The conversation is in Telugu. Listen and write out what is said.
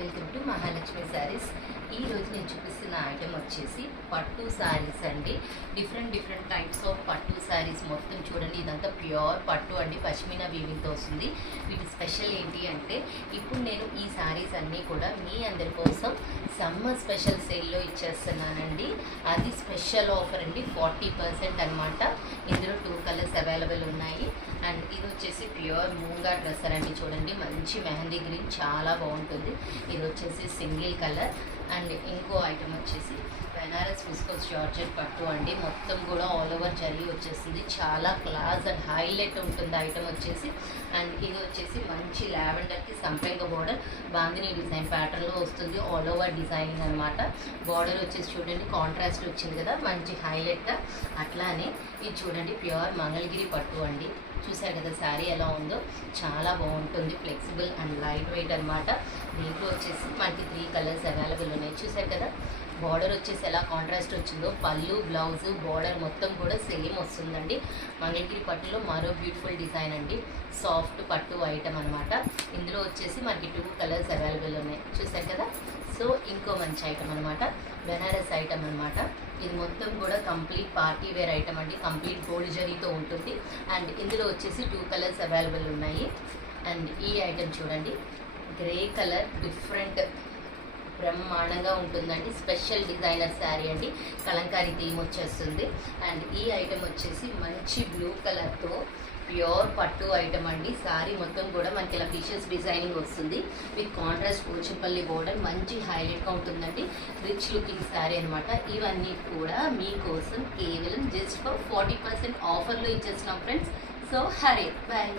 Welcome to Mahalakshmi saris. ఈ రోజు నేను చూపిస్తున్న ఐటెం వచ్చేసి పట్టు శారీస్ అండి. డిఫరెంట్ టైప్స్ ఆఫ్ పట్టు శారీస్ మొత్తం చూడండి. ఇదంతా ప్యూర్ పట్టు అండి, పశ్మినా వీవింగ్తో వస్తుంది. వీటి స్పెషల్ ఏంటి అంటే ఇప్పుడు నేను ఈ శారీస్ అన్నీ కూడా మీ అందరి కోసం సమ్మర్ స్పెషల్ సేల్లో ఇచ్చేస్తున్నానండి. అది స్పెషల్ ఆఫర్ అండి, 40% అనమాట. ఇందులో 2 కలర్స్ అవైలబుల్ ఉన్నాయి. అండ్ ఇది వచ్చేసి ప్యూర్ మూంగా డ్రెస్సర్ అండి. చూడండి, మంచి మెహందీ గ్రీన్, చాలా బాగుంటుంది. ఇది వచ్చేసి సింగిల్ కలర్. అండ్ ఇంకో ఐటమ్ వచ్చేసి బెనారస్ విస్కోస్ జార్జెట్ పట్టు అండి. మొత్తం కూడా ఆల్ ఓవర్ జరీ వచ్చేసింది. చాలా క్లాస్ అండ్ హైలైట్ ఉంటుంది ఐటమ్ వచ్చేసి. అండ్ ఇది వచ్చేసి మంచి లావెండర్కి సంపెంగ బోర్డర్, బాందిని డిజైన్ ప్యాటర్న్లో వస్తుంది. ఆల్ ఓవర్ డిజైనింగ్ అనమాట. బార్డర్ వచ్చేసి చూడండి, కాంట్రాస్ట్ వచ్చింది కదా, మంచి హైలైట్గా. అట్లానే ఇది చూడండి, ప్యూర్ మంగళగిరి పట్టు అండి. చూసారు కదా శారీ ఎలా ఉందో, చాలా బాగుంటుంది. ఫ్లెక్సిబుల్ అండ్ లైట్ వెయిట్ అనమాట. దీంట్లో వచ్చేసి మనకి 3 కలర్స్ అవైలబుల్ ఉన్నాయి. చూసారు కదా, బార్డర్ వచ్చేసి ఎలా కాంట్రాస్ట్ వచ్చిందో, పళ్ళు, బ్లౌజ్, బార్డర్ మొత్తం కూడా సేమ్ వస్తుందండి. మంగళగిరి పట్టులో మరో బ్యూటిఫుల్ డిజైన్ అండి. సాఫ్ట్ పట్టు ఐటమ్ అనమాట. ఇందులో వచ్చేసి మనకి 2 కలర్స్ అవైలబుల్ ఉన్నాయి. చూసారు కదా. సో ఇంకో మంచి ఐటమ్ అనమాట, బెనారస్ ఐటమ్ అనమాట. ఇది మొత్తం కూడా కంప్లీట్ పార్టీ వేర్ ఐటమ్ అండి. కంప్లీట్ గోల్డ్ జరీతో ఉంటుంది. అండ్ ఇందులో వచ్చేసి 2 కలర్స్ అవైలబుల్ ఉన్నాయి. అండ్ ఈ ఐటమ్ చూడండి, గ్రే కలర్, డిఫరెంట్ బ్రహ్మాండంగా ఉంటుందండి. స్పెషల్ డిజైనర్ శారీ అండి. కలంకారీ థీమ్ వచ్చేస్తుంది. అండ్ ఈ ఐటమ్ వచ్చేసి మంచి బ్లూ కలర్తో ప్యూర్ పట్టు ఐటమ్ అండి. శారీ మొత్తం కూడా మనకి ఇలా ఫిషెస్ డిజైనింగ్ వస్తుంది. విత్ కాంట్రాస్ట్ పోచంపల్లి బోర్డర్, మంచి హైలైట్గా ఉంటుందండి. రిచ్ లుకింగ్ శారీ అనమాట. ఇవన్నీ కూడా మీకోసం కేవలం జస్ట్ ఫర్ 40% ఆఫర్లో ఇచ్చేస్తున్నాం ఫ్రెండ్స్. So Hare bye.